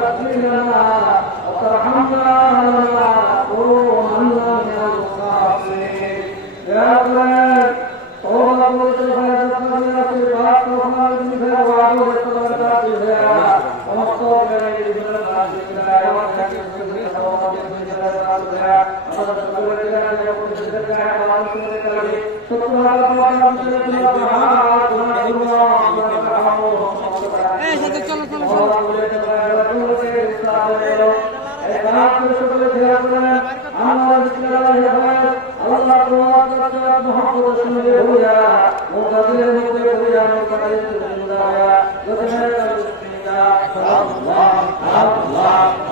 وتغفر لنا وترحمنا ونكون من الخاسرين يا رب توبہ کرتے ہیں اپنے سے بات کو ہماری سے وعدہ کرتے ہیں سمجھو میرے دل میں نازل ہے اور کہ سے توبہ کرتے ہیں اور سبحان اللہ جو کچھ کرتا ہے اور سے کرے سبحان اللہ اے সাথে চলো চলো চলো আল্লাহ তোমার মোহাম্মদ রাসূলের হুয়া মুকাদ্দিরের মধ্যে হুয়া মুকাদ্দিরের হুয়া আল্লাহ আল্লাহ